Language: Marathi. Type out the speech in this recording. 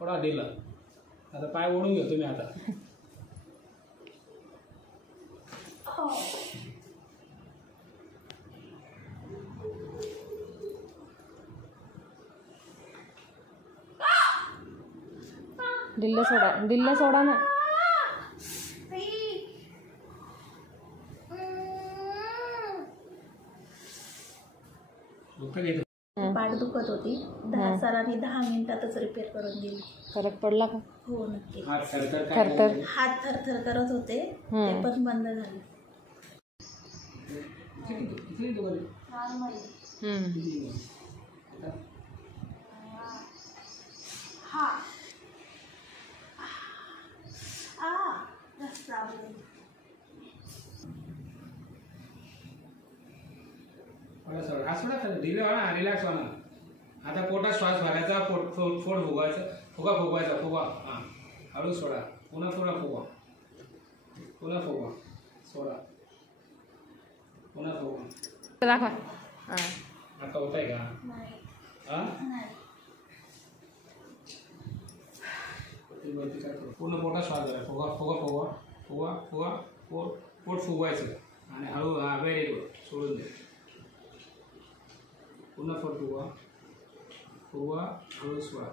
थोडा दिला. आता पाय ओढून घेतो मी आता. दिल्ला सोडा ना. पाठ दुखत होती. सरांनी 10 मिनिटातच रिपेअर करून दिली. फरक पडला का? हो नक्की. थरथर हात थरथर करत होते, ते पण बंद झाले. रिलॅक्स होणार. आता पोटात श्वास भरायचा, फोड फुगवायचा, फुगा फुगवायचा, फुगा. हां, हळू सोडा. पुन्हा थोडा फुगवा, पुन्हा फुगवा, सोडा, पुन्हा फुगवा. दाखवा. आता होत आहे का? हां, पूर्ण पोटात श्वास भरायचा, फुगा फुगा फुगवा, फुगा फुगा, पोट फुगवायचं आणि हळू. हां, व्हेरी गुड. सोडून दे. पुन्हा पोट फुगवा, फुगवा, हळू सोडा.